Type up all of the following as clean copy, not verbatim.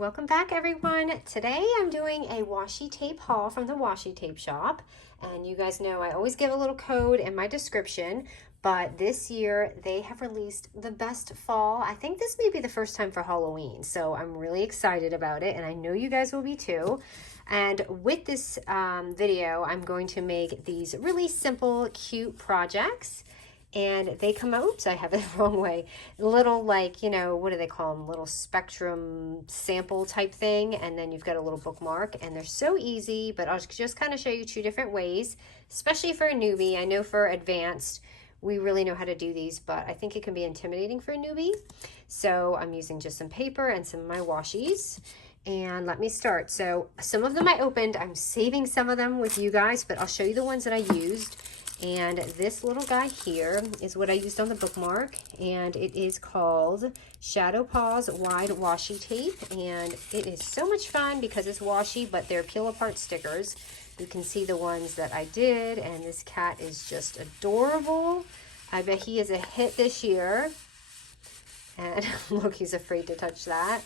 Welcome back, everyone. Today I'm doing a washi tape haul from the Washi Tape Shop, and you guys know I always give a little code in my description, but this year they have released the best fall. I think this may be the first time for Halloween, so I'm really excited about it, and I know you guys will be too. And with this video, I'm going to make these really simple, cute projects. And they come out, oops, I have it the wrong way, little, like, you know, what do they call them, little spectrum sample type thing, and then you've got a little bookmark, and they're so easy. But I'll just kind of show you two different ways, especially for a newbie. I know for advanced we really know how to do these, but I think it can be intimidating for a newbie. So I'm using just some paper and some of my washies. And let me start. So some of them I opened. I'm saving some of them with you guys, but I'll show you the ones that I used. And this little guy here is what I used on the bookmark, and it is called Shadow Paws Wide Washi Tape, and it is so much fun because it's washi, but they're peel apart stickers. You can see the ones that I did, and this cat is just adorable. I bet he is a hit this year. And look, he's afraid to touch that.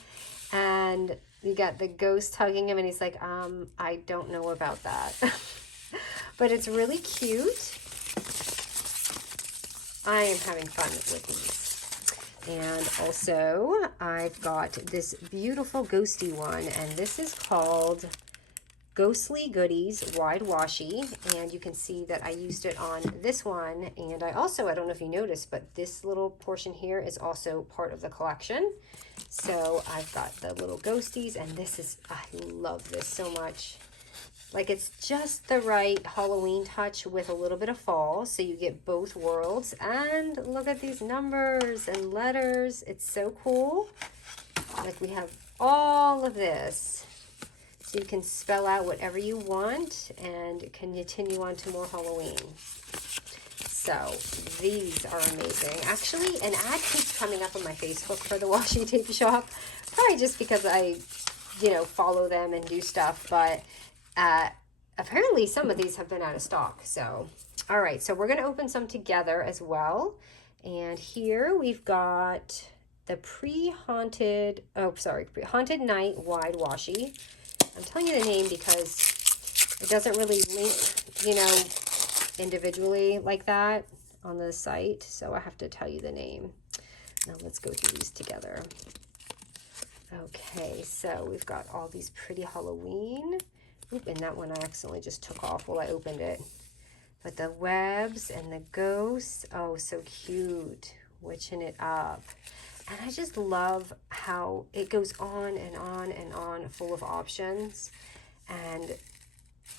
And you got the ghost hugging him, and he's like, I don't know about that. But it's really cute. I am having fun with these. And also, I've got this beautiful ghosty one, and this is called Ghostly Goodies Wide Washi. And you can see that I used it on this one. And I also, I don't know if you noticed, but this little portion here is also part of the collection. So I've got the little ghosties, and this is, I love this so much. Like, it's just the right Halloween touch with a little bit of fall, so you get both worlds. And look at these numbers and letters. It's so cool. Like, we have all of this, so you can spell out whatever you want and continue on to more Halloween. So these are amazing. Actually, an ad keeps coming up on my Facebook for the Washi Tape Shop, probably just because I, you know, follow them and do stuff, but apparently some of these have been out of stock. So, all right, so we're going to open some together as well. And here we've got the Haunted Night Wide Washi. I'm telling you the name because it doesn't really link, you know, individually like that on the site. So I have to tell you the name. Now let's go through these together. Okay, so we've got all these pretty Halloween. Oop, and that one I accidentally just took off while I opened it. But the webs and the ghosts, oh, so cute, witching it up. And I just love how it goes on and on and on, full of options. And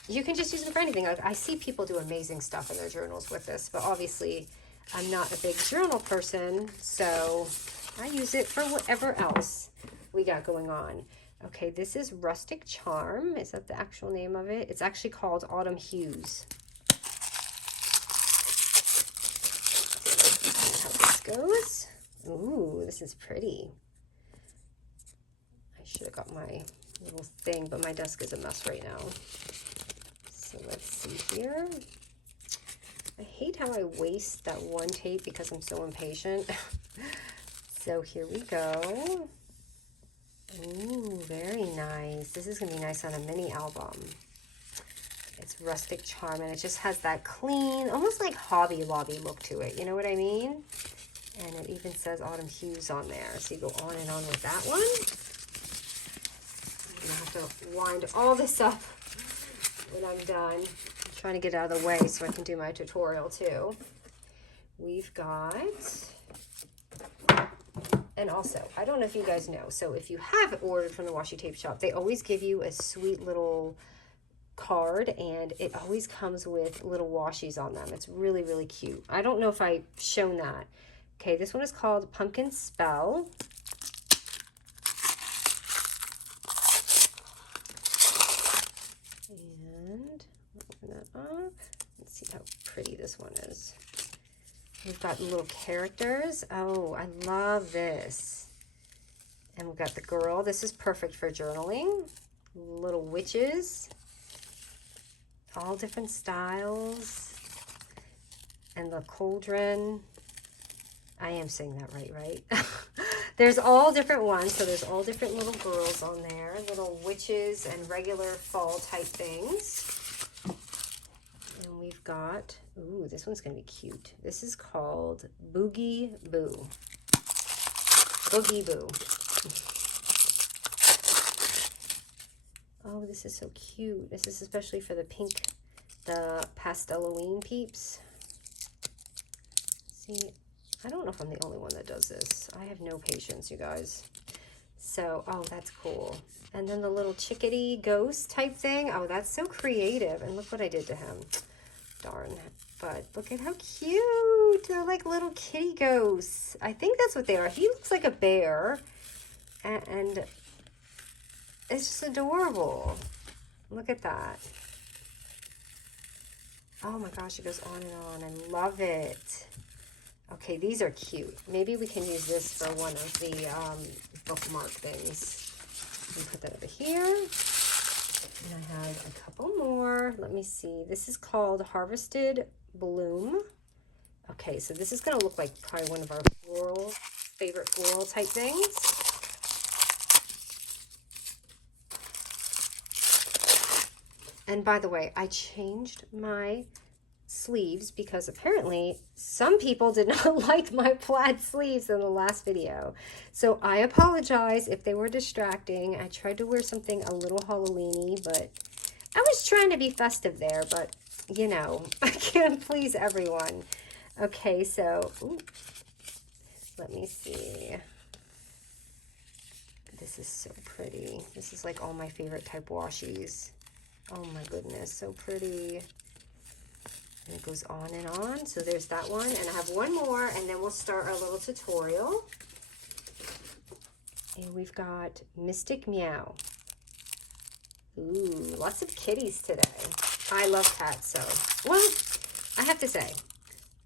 you can just use them for anything. Like, I see people do amazing stuff in their journals with this, but obviously I'm not a big journal person, so I use it for whatever else we got going on. Okay, this is Rustic Charm. Is that the actual name of it? It's actually called Autumn Hues. Let's see how this goes. Ooh, this is pretty. I should have got my little thing, but my desk is a mess right now. So let's see here. I hate how I waste that one tape because I'm so impatient. So here we go. Ooh, very nice. This is going to be nice on a mini album. It's Rustic Charm, and it just has that clean, almost like Hobby Lobby look to it. You know what I mean? And it even says Autumn Hues on there. So you go on and on with that one. I'm going to have to wind all this up when I'm done. I'm trying to get it out of the way so I can do my tutorial too. We've got... And also, I don't know if you guys know, so if you have ordered from the Washi Tape Shop, they always give you a sweet little card, and it always comes with little washis on them. It's really, really cute. I don't know if I've shown that. Okay, this one is called Pumpkin Spell. And open that up. Let's see how pretty this one is. We've got little characters. Oh, I love this. And we've got the girl. This is perfect for journaling. Little witches. All different styles. And the cauldron. I am saying that right? There's all different ones. So there's all different little girls on there, little witches and regular fall type things. And we've got, ooh, this one's going to be cute. This is called Boogie Boo. Boogie Boo. Oh, this is so cute. This is especially for the Pasteloween peeps. See, I don't know if I'm the only one that does this. I have no patience, you guys. So, oh, that's cool. And then the little chickadee ghost type thing. Oh, that's so creative. And look what I did to him. Darn. But look at how cute. They're like little kitty ghosts. I think that's what they are. He looks like a bear. And it's just adorable. Look at that. Oh my gosh, it goes on and on. I love it. Okay, these are cute. Maybe we can use this for one of the bookmark things. And put that over here. And I have a couple more. Let me see. This is called Harvested Bloom. Okay, so this is going to look like probably one of our favorite floral type things. And by the way, I changed my sleeves because apparently some people did not like my plaid sleeves in the last video. So I apologize if they were distracting. I tried to wear something a little Halloween-y, but I was trying to be festive there, but you know, I can't please everyone. Okay, so ooh, let me see. This is so pretty. This is like all my favorite type washies. Oh my goodness, so pretty. And it goes on and on. So there's that one. And I have one more, and then we'll start our little tutorial. And we've got Mystic Meow. Ooh, lots of kitties today. I love cats, so. Well, I have to say,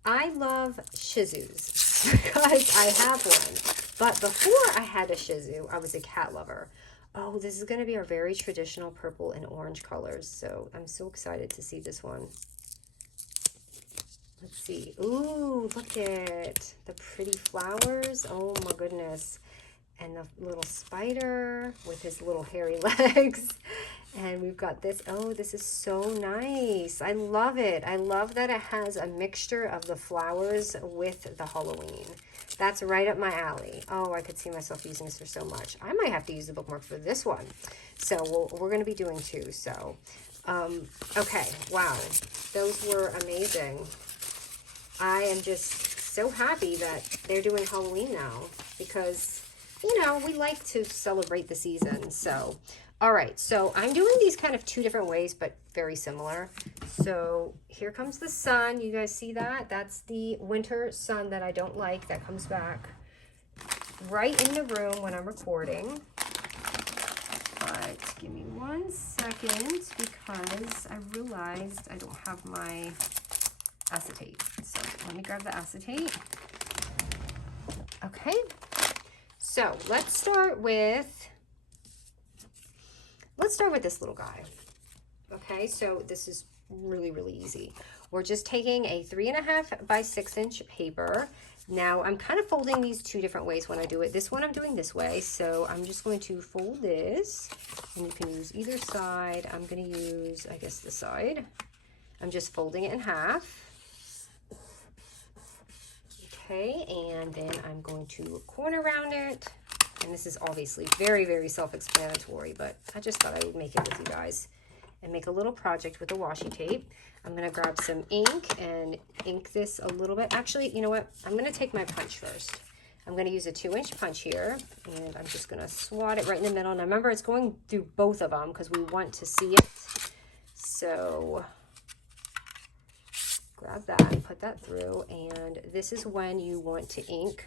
I love Shih Tzus because I have one. But before I had a Shih Tzu, I was a cat lover. Oh, this is going to be our very traditional purple and orange colors. So I'm so excited to see this one. Let's see. Ooh, look at the pretty flowers. Oh my goodness. And the little spider with his little hairy legs. And we've got this. Oh, this is so nice. I love it. I love that it has a mixture of the flowers with the Halloween. That's right up my alley. Oh, I could see myself using this for so much. I might have to use the bookmark for this one. So we're going to be doing two. So, okay. Wow. Those were amazing. I am just so happy that they're doing Halloween now because, you know, we like to celebrate the season. So, all right. So I'm doing these kind of two different ways, but very similar. So here comes the sun. You guys see that? That's the winter sun that I don't like. That comes back right in the room when I'm recording. But give me 1 second because I realized I don't have my acetate. So let me grab the acetate. Okay. So let's start with this little guy. Okay, so this is really, really easy. We're just taking a 3.5 by 6 inch paper. Now I'm kind of folding these two different ways when I do it. This one I'm doing this way, so I'm just going to fold this, and you can use either side. I'm going to use, I guess, the side. I'm just folding it in half. Okay, and then I'm going to corner round it. And this is obviously very, very self-explanatory, but I just thought I would make it with you guys and make a little project with the washi tape. I'm going to grab some ink and ink this a little bit. Actually, you know what? I'm going to take my punch first. I'm going to use a 2-inch punch here, and I'm just going to swat it right in the middle. Now, remember, it's going through both of them because we want to see it. So grab that and put that through, and this is when you want to ink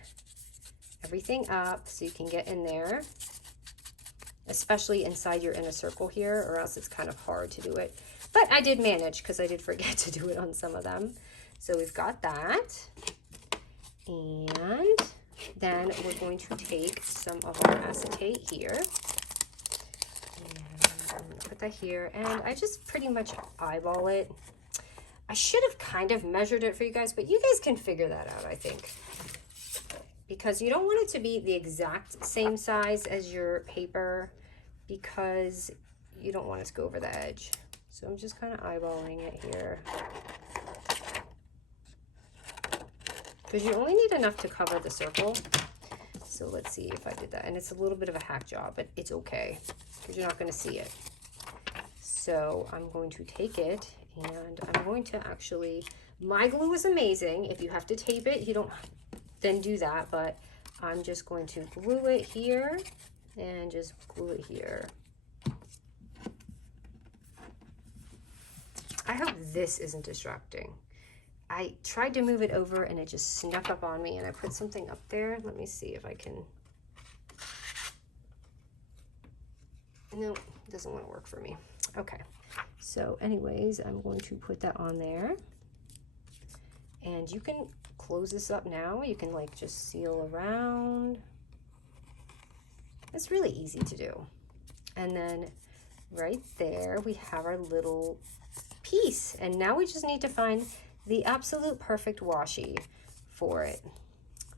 everything up so you can get in there, especially inside your inner circle here, or else it's kind of hard to do it. But I did manage because I did forget to do it on some of them. So we've got that. And then we're going to take some of our acetate here. And I'm going to put that here. And I just pretty much eyeball it. I should have kind of measured it for you guys, but you guys can figure that out, I think. because you don't want it to be the exact same size as your paper because you don't want it to go over the edge. So I'm just kind of eyeballing it here. Because you only need enough to cover the circle. So let's see if I did that. And it's a little bit of a hack job, but it's okay because you're not going to see it. So I'm going to take it and I'm going to actually, my glue is amazing. If you have to tape it, you don't then do that, but I'm just going to glue it here and just glue it here. I hope this isn't distracting. I tried to move it over and it just snuck up on me and I put something up there. Let me see if I can. No, it doesn't want to work for me. Okay, so anyways, I'm going to put that on there. And you can close this up now. You can like just seal around. It's really easy to do. And then right there, we have our little piece. And now we just need to find the absolute perfect washi for it.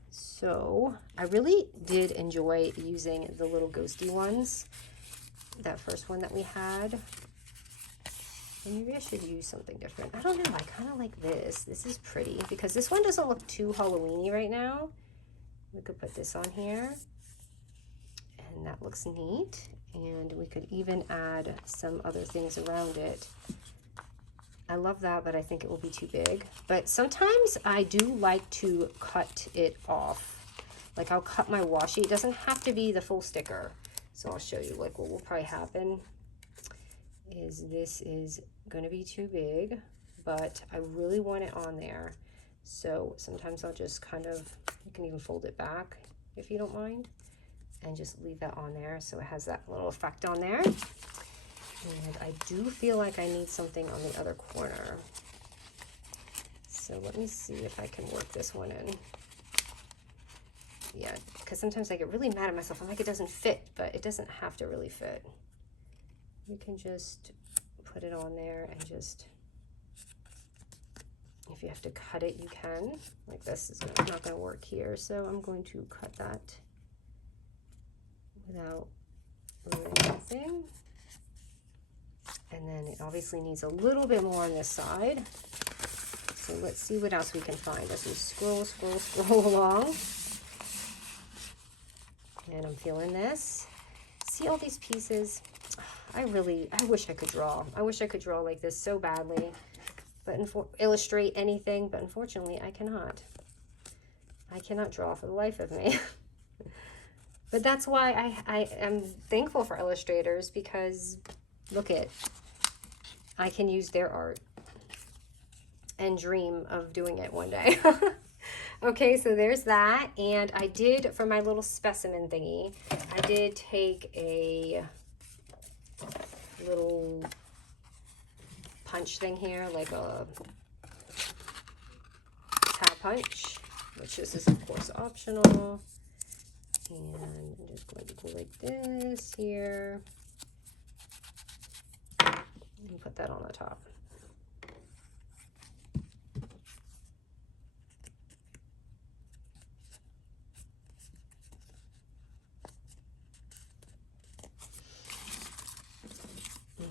So I really did enjoy using the little ghosty ones. That first one that we had. And maybe I should use something different. I don't know, I kind of like this. This is pretty because this one doesn't look too Halloween-y right now. We could put this on here. And that looks neat. And we could even add some other things around it. I love that, but I think it will be too big. But sometimes I do like to cut it off. Like I'll cut my washi. It doesn't have to be the full sticker. So I'll show you like what will probably happen is this is going to be too big, but I really want it on there. So sometimes I'll just kind of, you can even fold it back if you don't mind and just leave that on there. So it has that little effect on there. And I do feel like I need something on the other corner. So let me see if I can work this one in. Yeah, because sometimes I get really mad at myself. I'm like, it doesn't fit, but it doesn't have to really fit. You can just put it on there and just, if you have to cut it, you can. Like this is not going to work here. So I'm going to cut that without ruining anything. And then it obviously needs a little bit more on this side. So let's see what else we can find as we scroll along. And I'm feeling this. See all these pieces? I wish I could draw. I wish I could draw like this so badly. But illustrate anything, but unfortunately I cannot. I cannot draw for the life of me. But that's why I am thankful for illustrators, because look it, I can use their art and dream of doing it one day. Okay, so there's that. And I did, for my little specimen thingy, I did take a little punch thing here, like a tab punch, which this is of course optional. And I'm just going to go like this here and put that on the top.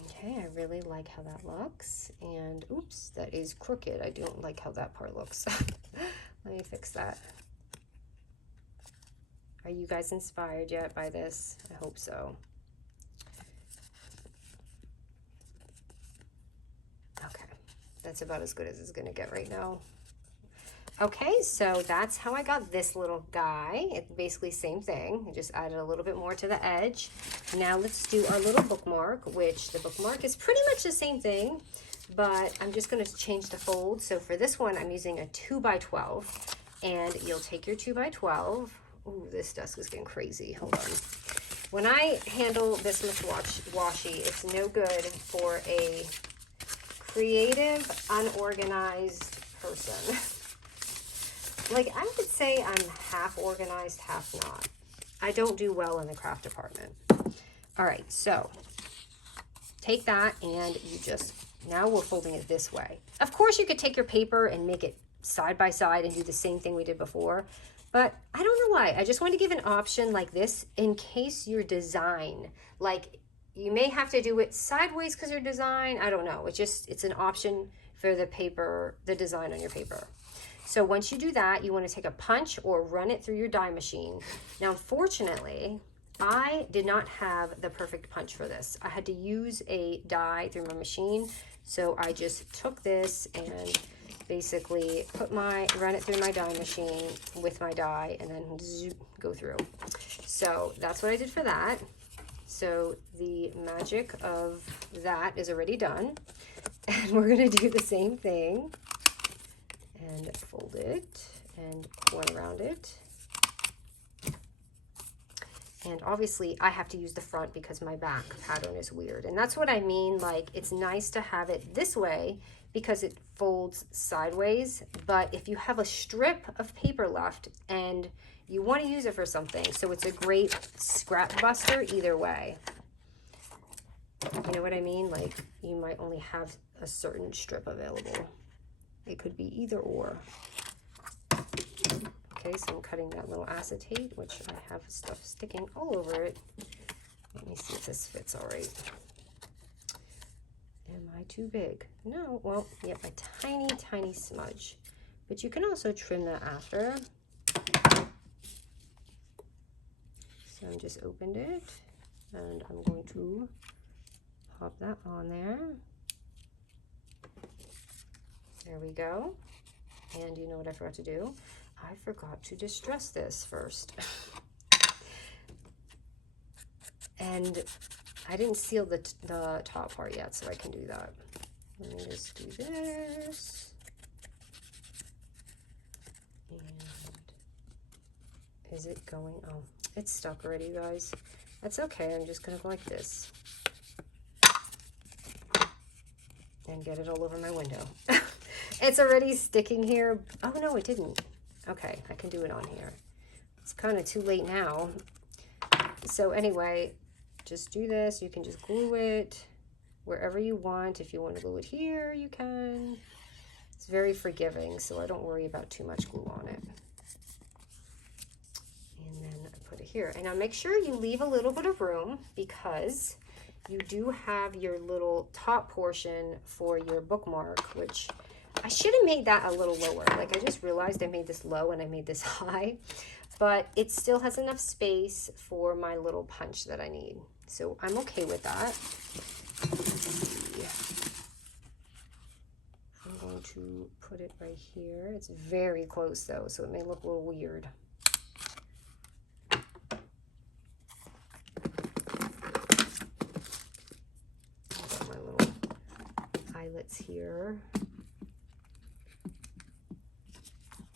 Okay, I really like how that looks. And oops, that is crooked. I don't like how that part looks. Let me fix that. Are you guys inspired yet by this? I hope so. Okay, that's about as good as it's gonna get right now. Okay, so that's how I got this little guy. It's basically same thing. I just added a little bit more to the edge. Now let's do our little bookmark, which the bookmark is pretty much the same thing, but I'm just gonna change the fold. So for this one, I'm using a 2x12, and you'll take your 2x12. Ooh, this desk is getting crazy. Hold on. When I handle this much washi, it's no good for a creative, unorganized person. Like, I would say I'm half organized, half not. I don't do well in the craft department. All right, so take that and you just, now we're folding it this way. Of course, you could take your paper and make it side by side and do the same thing we did before, But I don't know why. I just want to give an option like this in case your design, like you may have to do it sideways because your design, I don't know. It's an option for the paper, the design on your paper. So once you do that, you want to take a punch or run it through your die machine. Now, unfortunately, I did not have the perfect punch for this. I had to use a die through my machine. So I just took this and basically run it through my die machine with my die and then go through. So that's what I did for that. So the magic of that is already done. And we're gonna do the same thing and fold it and one around it. And obviously I have to use the front because my back pattern is weird. And that's what I mean, like it's nice to have it this way because it folds sideways. But if you have a strip of paper left and you want to use it for something, so it's a great scrap buster either way. You know what I mean? Like you might only have a certain strip available. It could be either or. Okay, so I'm cutting that little acetate, which I have stuff sticking all over it. Let me see if this fits all right. Am I too big? No, well, yep, a tiny, tiny smudge. But you can also trim that after. So I just opened it, and I'm going to pop that on there. There we go. And you know what I forgot to do? I forgot to distress this first. And I didn't seal the top part yet, so I can do that. Let me just do this. And is it going? Oh, it's stuck already, you guys. That's okay. I'm just going to go like this. And get it all over my window. It's already sticking here. Oh, no, it didn't. Okay, I can do it on here. It's kind of too late now. So anyway, just do this. You can just glue it wherever you want. If you want to glue it here, you can. It's very forgiving, so I don't worry about too much glue on it. And then I put it here. And now make sure you leave a little bit of room because you do have your little top portion for your bookmark, which I should have made that a little lower. Like I just realized I made this low and I made this high, but it still has enough space for my little punch that I need. So I'm okay with that. I'm going to put it right here. It's very close though, so it may look a little weird. I've got my little eyelets here,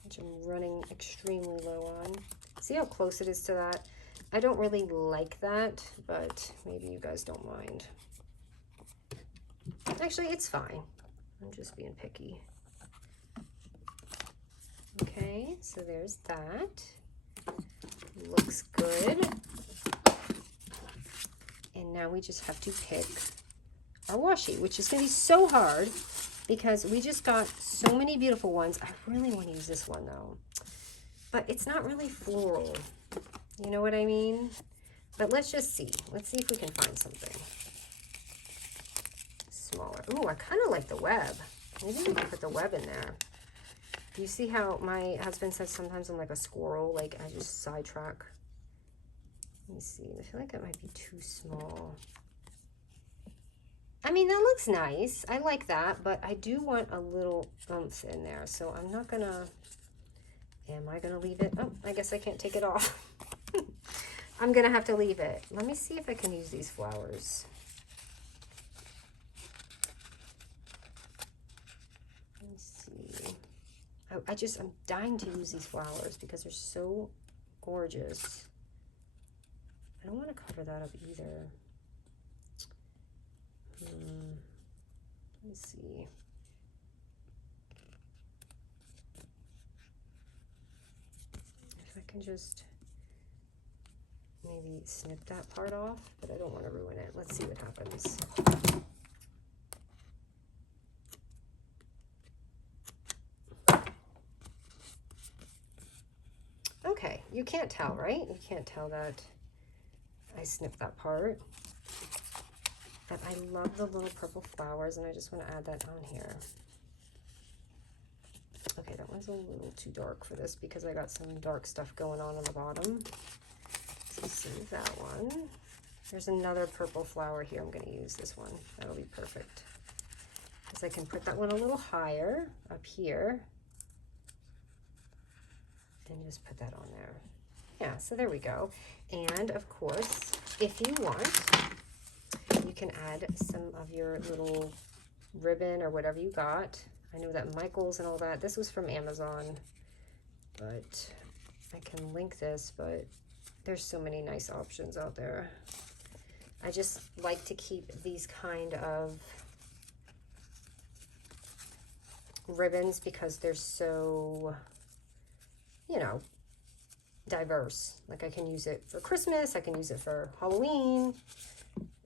which I'm running extremely low on. See how close it is to that? I don't really like that, but maybe you guys don't mind. Actually, it's fine. I'm just being picky. Okay, so there's that. Looks good. And now we just have to pick our washi, which is going to be so hard because we just got so many beautiful ones. I really want to use this one though, but it's not really floral. You know what I mean? But let's just see. Let's see if we can find something smaller. Ooh, I kind of like the web. Maybe we can put the web in there. You see how my husband says sometimes I'm like a squirrel, like I just sidetrack. Let me see. I feel like that might be too small. I mean, that looks nice. I like that, but I do want a little oomph in there. So I'm not gonna, am I gonna leave it? Oh, I guess I can't take it off. I'm gonna have to leave it. Let me see if I can use these flowers. Let me see. I'm dying to use these flowers because they're so gorgeous. I don't want to cover that up either. Let me see. If I can just maybe snip that part off, but I don't want to ruin it. Let's see what happens. You can't tell, right? You can't tell that I snipped that part. But I love the little purple flowers, and I just want to add that on here. Okay, that one's a little too dark for this because I got some dark stuff going on the bottom. So save that one. There's another purple flower here. I'm going to use this one. That'll be perfect. Because I can put that one a little higher up here. And just put that on there. Yeah, so there we go. And of course, if you want, you can add some of your little ribbon or whatever you got. I know that Michael's and all that, this was from Amazon, but I can link this, but there's so many nice options out there. I just like to keep these kind of ribbons because they're so, you know, diverse. Like I can use it for Christmas, I can use it for Halloween,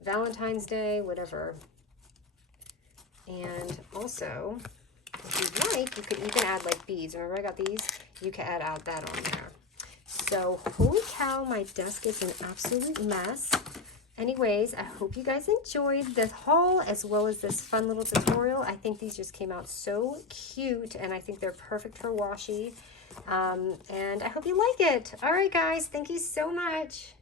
Valentine's Day, whatever. And also, if you'd like, you could even add like beads. Remember I got these? You can add that on there. So, holy cow, my desk is an absolute mess. Anyways, I hope you guys enjoyed the haul as well as this fun little tutorial. I think these just came out so cute, and I think they're perfect for washi. And I hope you like it. All right, guys, thank you so much.